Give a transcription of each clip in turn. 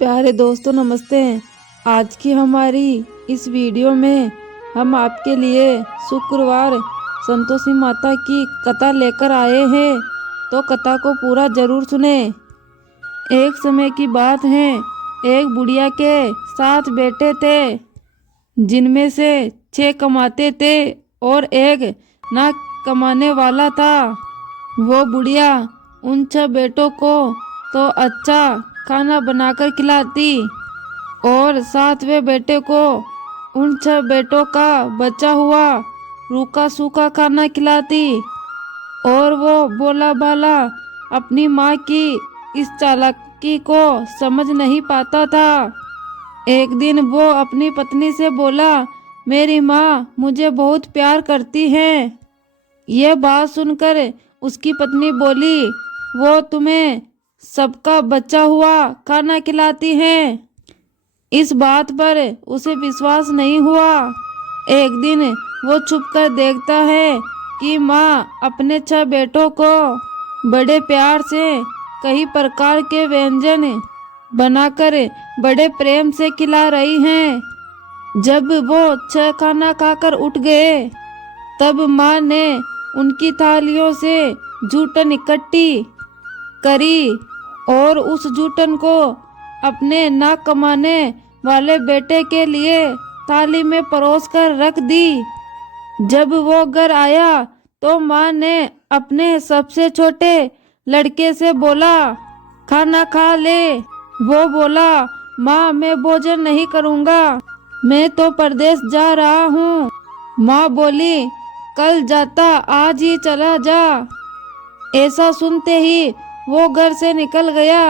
प्यारे दोस्तों नमस्ते। आज की हमारी इस वीडियो में हम आपके लिए शुक्रवार संतोषी माता की कथा लेकर आए हैं, तो कथा को पूरा जरूर सुने। एक समय की बात है, एक बुढ़िया के 7 बेटे थे, जिनमें से 6 कमाते थे और एक ना कमाने वाला था। वो बुढ़िया उन 6 बेटों को तो अच्छा खाना बनाकर खिलाती और 7वें बेटे को उन 6 बेटों का बचा हुआ रूखा सूखा खाना खिलाती। और वो बोला बाला अपनी माँ की इस चालाकी को समझ नहीं पाता था। एक दिन वो अपनी पत्नी से बोला, मेरी माँ मुझे बहुत प्यार करती है। यह बात सुनकर उसकी पत्नी बोली, वो तुम्हें सबका बचा हुआ खाना खिलाती है। इस बात पर उसे विश्वास नहीं हुआ। एक दिन वो छुपकर देखता है कि माँ अपने 6 बेटों को बड़े प्यार से कई प्रकार के व्यंजन बनाकर बड़े प्रेम से खिला रही हैं। जब वो 6 खाना खाकर उठ गए, तब माँ ने उनकी थालियों से जूठन इकट्ठी करी और उस जूठन को अपने ना कमाने वाले बेटे के लिए थाली में परोस कर रख दी। जब वो घर आया तो माँ ने अपने सबसे छोटे लड़के से बोला, खाना खा ले। वो बोला, माँ मैं भोजन नहीं करूँगा, मैं तो परदेश जा रहा हूँ। माँ बोली, कल जाता आज ही चला जा। ऐसा सुनते ही वो घर से निकल गया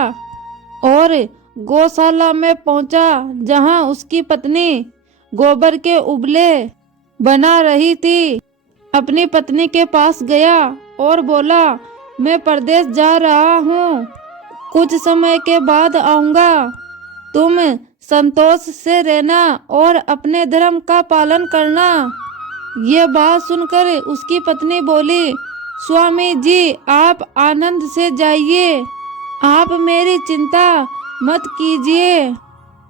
और गौशाला में पहुंचा, जहां उसकी पत्नी गोबर के उबले बना रही थी। अपनी पत्नी के पास गया और बोला, मैं परदेश जा रहा हूँ, कुछ समय के बाद आऊँगा। तुम संतोष से रहना और अपने धर्म का पालन करना। ये बात सुनकर उसकी पत्नी बोली, स्वामी जी आप आनंद से जाइए, आप मेरी चिंता मत कीजिए,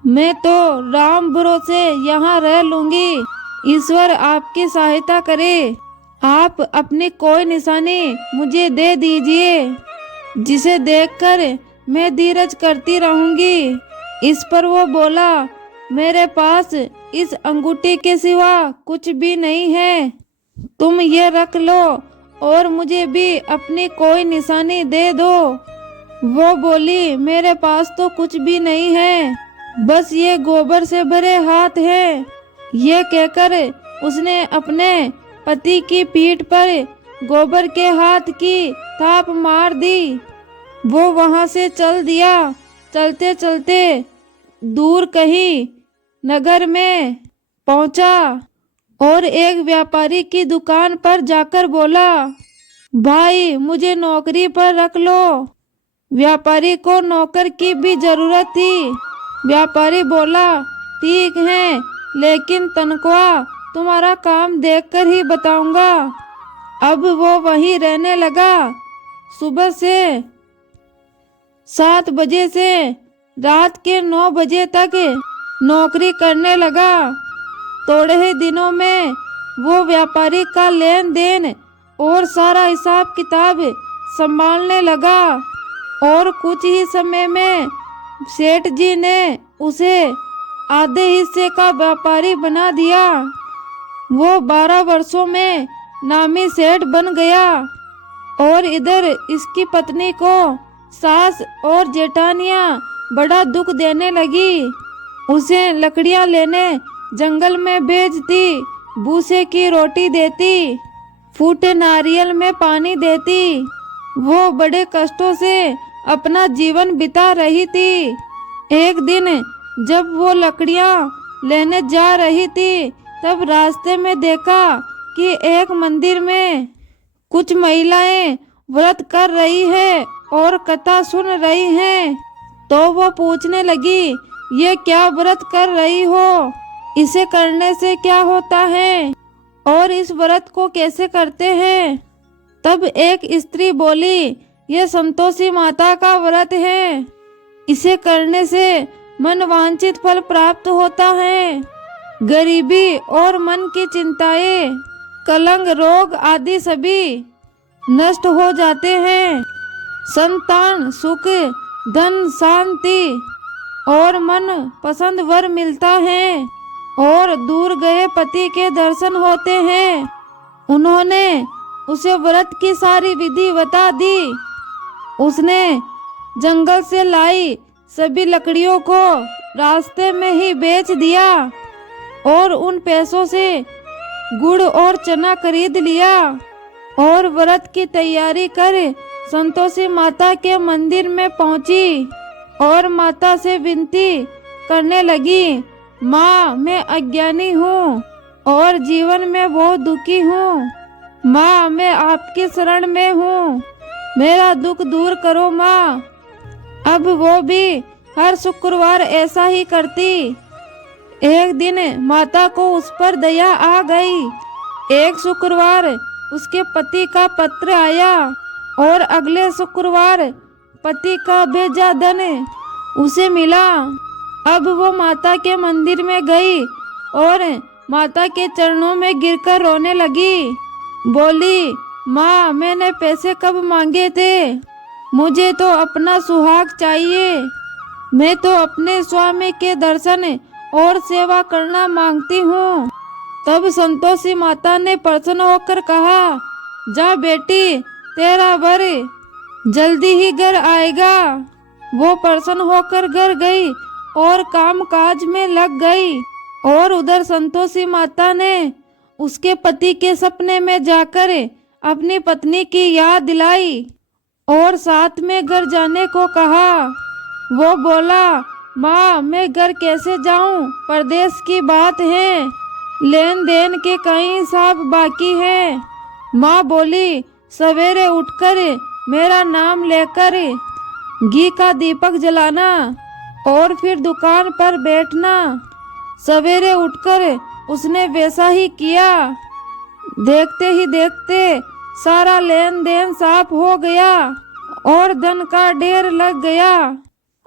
मैं तो राम भरोसे यहाँ रह लूंगी। ईश्वर आपकी सहायता करे, आप अपनी कोई निशानी मुझे दे दीजिए, जिसे देखकर मैं धीरज करती रहूंगी। इस पर वो बोला, मेरे पास इस अंगूठी के सिवा कुछ भी नहीं है, तुम ये रख लो और मुझे भी अपनी कोई निशानी दे दो। वो बोली, मेरे पास तो कुछ भी नहीं है, बस ये गोबर से भरे हाथ है। ये कहकर उसने अपने पति की पीठ पर गोबर के हाथ की थाप मार दी। वो वहां से चल दिया। चलते चलते दूर कहीं नगर में पहुंचा और एक व्यापारी की दुकान पर जाकर बोला, भाई मुझे नौकरी पर रख लो। व्यापारी को नौकर की भी जरूरत थी। व्यापारी बोला, ठीक है, लेकिन तनख्वाह तुम्हारा काम देखकर ही बताऊंगा। अब वो वहीं रहने लगा। सुबह से 7 बजे से रात के 9 बजे तक नौकरी करने लगा। थोड़े ही दिनों में वो व्यापारी का लेन देन और सारा हिसाब किताब संभालने लगा और कुछ ही समय में सेठ जी ने उसे आधे हिस्से का व्यापारी बना दिया। वो 12 वर्षों में नामी सेठ बन गया और इधर इसकी पत्नी को सास और जेठानियां बड़ा दुख देने लगी। उसे लकड़ियां लेने जंगल में भेजती, भूसे की रोटी देती, फूटे नारियल में पानी देती। वो बड़े कष्टों से अपना जीवन बिता रही थी। एक दिन जब वो लकड़ियां लेने जा रही थी, तब रास्ते में देखा कि एक मंदिर में कुछ महिलाएं व्रत कर रही है और कथा सुन रही हैं। तो वो पूछने लगी, ये क्या व्रत कर रही हो, इसे करने से क्या होता है और इस व्रत को कैसे करते हैं। तब एक स्त्री बोली, ये संतोषी माता का व्रत है, इसे करने से मनवांछित फल प्राप्त होता है। गरीबी और मन की चिंताएं, कलंक, रोग आदि सभी नष्ट हो जाते हैं। संतान सुख, धन, शांति और मन पसंद वर मिलता है और दूर गए पति के दर्शन होते हैं। उन्होंने उसे व्रत की सारी विधि बता दी। उसने जंगल से लाई सभी लकड़ियों को रास्ते में ही बेच दिया और उन पैसों से गुड़ और चना खरीद लिया और व्रत की तैयारी कर संतोषी माता के मंदिर में पहुंची और माता से विनती करने लगी, माँ, मैं अज्ञानी हूँ और जीवन में बहुत दुखी हूँ। माँ, मैं आपकी शरण में हूँ, मेरा दुख दूर करो माँ। अब वो भी हर शुक्रवार ऐसा ही करती। एक दिन माता को उस पर दया आ गई। एक शुक्रवार उसके पति का पत्र आया और अगले शुक्रवार पति का भेजा धन उसे मिला। अब वो माता के मंदिर में गई और माता के चरणों में गिरकर रोने लगी। बोली, माँ, मैंने पैसे कब मांगे थे? मुझे तो अपना सुहाग चाहिए। मैं तो अपने स्वामी के दर्शन और सेवा करना मांगती हूँ। तब संतोषी माता ने प्रसन्न होकर कहा, जा बेटी, तेरा वर जल्दी ही घर आएगा। वो प्रसन्न होकर घर गई और काम काज में लग गई और उधर संतोषी माता ने उसके पति के सपने में जाकर अपनी पत्नी की याद दिलाई और साथ में घर जाने को कहा। वो बोला, माँ, मैं घर कैसे जाऊं? परदेश की बात है, लेन देन के कई हिसाब बाकी है। माँ बोली, सवेरे उठकर मेरा नाम लेकर घी का दीपक जलाना और फिर दुकान पर बैठना। सवेरे उठकर उसने वैसा ही किया। देखते ही देखते सारा लेन देन साफ हो गया और धन का ढेर लग गया।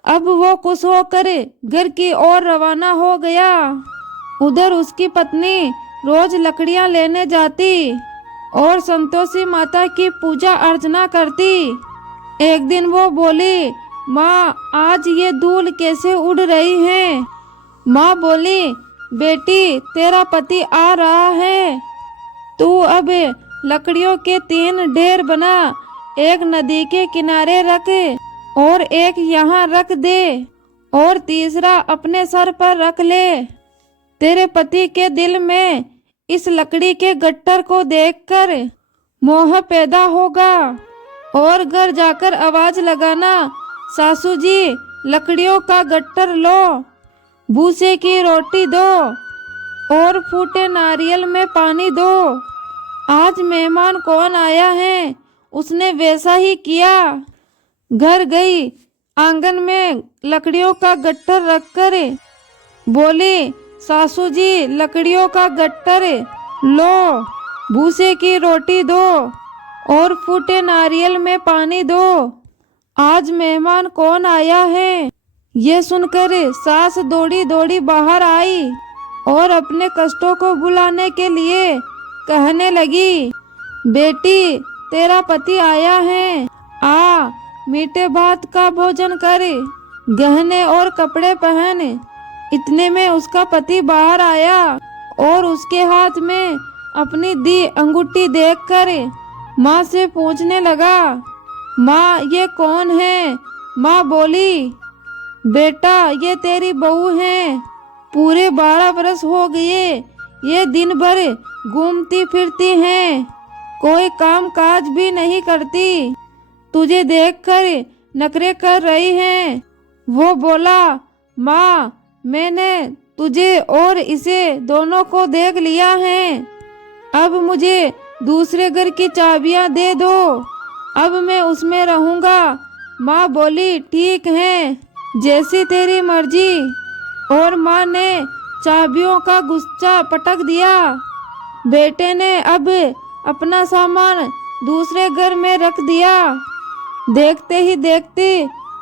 अब वो खुश होकर घर की ओर रवाना हो गया। उधर उसकी पत्नी रोज लकड़ियां लेने जाती और संतोषी माता की पूजा अर्चना करती। एक दिन वो बोली, माँ, आज ये धूल कैसे उड़ रही है? माँ बोली, बेटी, तेरा पति आ रहा है। तू अब लकड़ियों के 3 ढेर बना, एक नदी के किनारे रख और एक यहाँ रख दे और तीसरा अपने सर पर रख ले। तेरे पति के दिल में इस लकड़ी के गट्टर को देखकर मोह पैदा होगा और घर जाकर आवाज लगाना, सासू जी, लकड़ियों का गट्टर लो, भूसे की रोटी दो और फूटे नारियल में पानी दो। आज मेहमान कौन आया है? उसने वैसा ही किया। घर गई, आंगन में लकड़ियों का गट्टर रखकर बोली, सासू जी, लकड़ियों का गट्टर लो, भूसे की रोटी दो और फूटे नारियल में पानी दो। आज मेहमान कौन आया है? ये सुनकर सास दौड़ी दौड़ी बाहर आई और अपने कष्टों को भुलाने के लिए कहने लगी, बेटी, तेरा पति आया है, आ, मीठे भात का भोजन कर, गहने और कपड़े पहन। इतने में उसका पति बाहर आया और उसके हाथ में अपनी दी अंगूठी देखकर माँ से पूछने लगा, माँ, ये कौन है? माँ बोली, बेटा, ये तेरी बहू है। पूरे 12 वर्ष हो गए ये दिन भर घूमती फिरती हैं, कोई काम काज भी नहीं करती, तुझे देखकर नखरे कर रही हैं। वो बोला, माँ, मैंने तुझे और इसे दोनों को देख लिया है। अब मुझे दूसरे घर की चाबियां दे दो, अब मैं उसमें रहूंगा। माँ बोली, ठीक है, जैसी तेरी मर्जी। और माँ ने चाबियों का गुच्छा पटक दिया। बेटे ने अब अपना सामान दूसरे घर में रख दिया। देखते ही देखते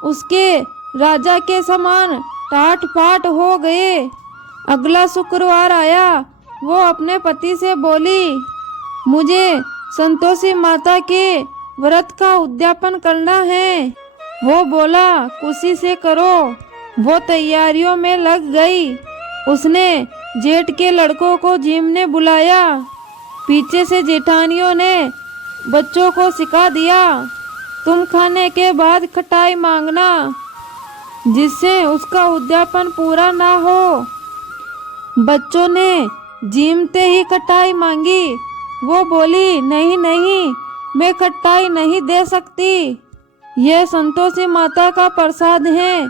उसके राजा के समान टाट फाट हो गए। अगला शुक्रवार आया। वो अपने पति से बोली, मुझे संतोषी माता के व्रत का उद्यापन करना है। वो बोला, खुशी से करो। वो तैयारियों में लग गई। उसने जेठ के लड़कों को जिमने बुलाया। पीछे से जेठानियों ने बच्चों को सिखा दिया, तुम खाने के बाद खटाई मांगना, जिससे उसका उद्यापन पूरा ना हो। बच्चों ने जीमते ही खटाई मांगी। वो बोली, नहीं नहीं, मैं खटाई नहीं दे सकती, यह संतोषी माता का प्रसाद है।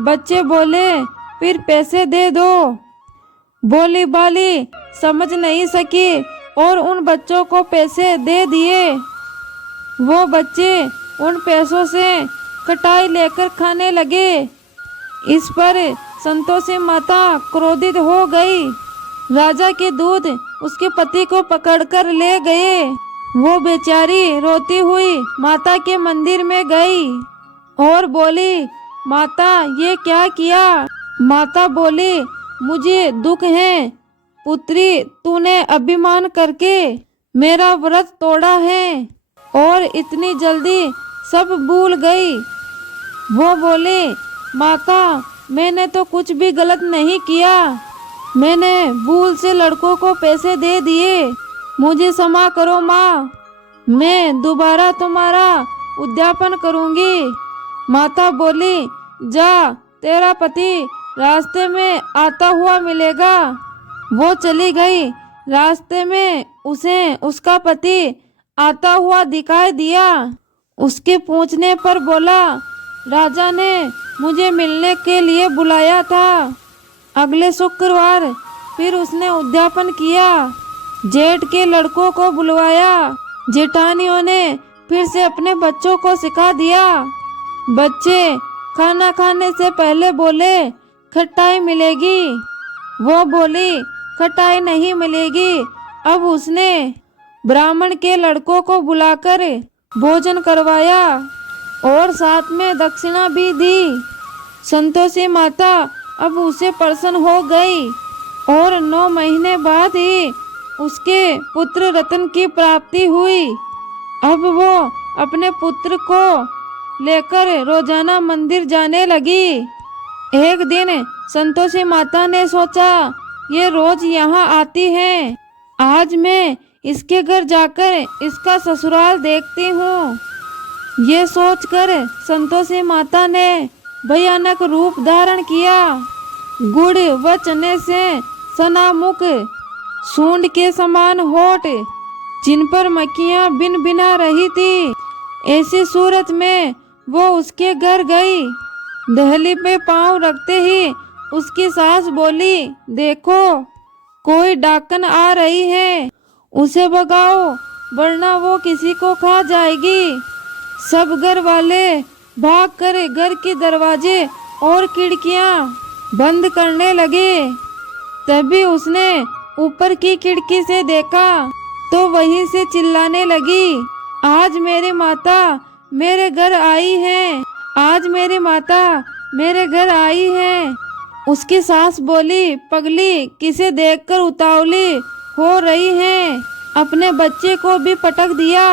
बच्चे बोले, फिर पैसे दे दो। बोली बाली समझ नहीं सकी और उन बच्चों को पैसे दे दिए। वो बच्चे उन पैसों से खटाई लेकर खाने लगे। इस पर संतोषी माता क्रोधित हो गई। राजा के दूत उसके पति को पकड़कर ले गए। वो बेचारी रोती हुई माता के मंदिर में गई और बोली, माता ये क्या किया? माता बोली, मुझे दुख है पुत्री, तूने अभिमान करके मेरा व्रत तोड़ा है और इतनी जल्दी सब भूल गई। वो बोली, माता मैंने तो कुछ भी गलत नहीं किया, मैंने भूल से लड़कों को पैसे दे दिए, मुझे क्षमा करो माँ, मैं दोबारा तुम्हारा उद्यापन करूँगी। माता बोली, जा, तेरा पति रास्ते में आता हुआ मिलेगा। वो चली गई। रास्ते में उसे उसका पति आता हुआ दिखाई दिया। उसके पूछने पर बोला, राजा ने मुझे मिलने के लिए बुलाया था। अगले शुक्रवार फिर उसने उद्यापन किया। जेठ के लड़कों को बुलवाया। जेठानियों ने फिर से अपने बच्चों को सिखा दिया। बच्चे खाना खाने से पहले बोले, खटाई मिलेगी। वो बोली, खटाई नहीं मिलेगी। अब उसने ब्राह्मण के लड़कों को बुलाकर भोजन करवाया और साथ में दक्षिणा भी दी। संतोषी माता अब उसे प्रसन्न हो गई और 9 महीने बाद ही उसके पुत्र रतन की प्राप्ति हुई। अब वो अपने पुत्र को लेकर रोजाना मंदिर जाने लगी। एक दिन संतोषी माता ने सोचा, ये रोज यहाँ आती है, आज मैं इसके घर जाकर इसका ससुराल देखती हूँ। ये सोचकर संतोषी माता ने भयानक रूप धारण किया। गुड़ व चने से सना मुख, सूंड के समान होठ, जिन पर मक्खियाँ बिन बिना रही थी, ऐसी सूरत में वो उसके घर गई। दहली पे पांव रखते ही उसकी सास बोली, देखो कोई डाकन आ रही है, उसे भगाओ वरना वो किसी को खा जाएगी। सब घर वाले भागकर घर के दरवाजे और खिड़कियां बंद करने लगे। तभी उसने ऊपर की खिड़की से देखा तो वहीं से चिल्लाने लगी, आज मेरी माता मेरे घर आई है, आज मेरी माता मेरे घर आई है। उसकी सास बोली, पगली किसे देखकर उतावली हो रही है, अपने बच्चे को भी पटक दिया।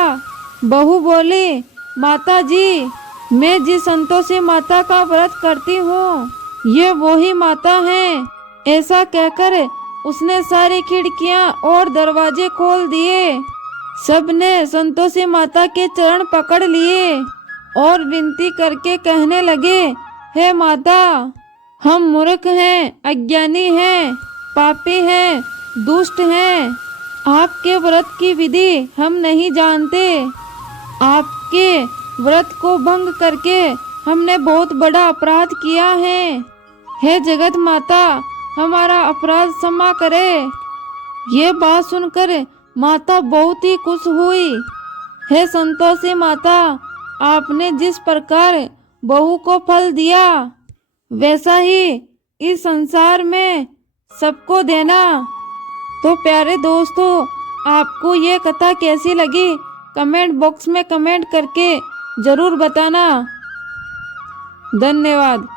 बहू बोली, माता जी, मैं जिस संतोषी माता का व्रत करती हूँ, ये वही माता है। ऐसा कहकर उसने सारी खिड़कियाँ और दरवाजे खोल दिए। सबने संतोषी माता के चरण पकड़ लिए और विनती करके कहने लगे, हे माता, हम मूर्ख हैं, अज्ञानी हैं, पापी हैं, दुष्ट हैं, आपके व्रत की विधि हम नहीं जानते। आपके व्रत को भंग करके हमने बहुत बड़ा अपराध किया है। हे जगत माता, हमारा अपराध क्षमा करे। ये बात सुनकर माता बहुत ही खुश हुई। हे संतोषी माता, आपने जिस प्रकार बहू को फल दिया, वैसा ही इस संसार में सबको देना। तो प्यारे दोस्तों, आपको ये कथा कैसी लगी कमेंट बॉक्स में कमेंट करके ज़रूर बताना। धन्यवाद।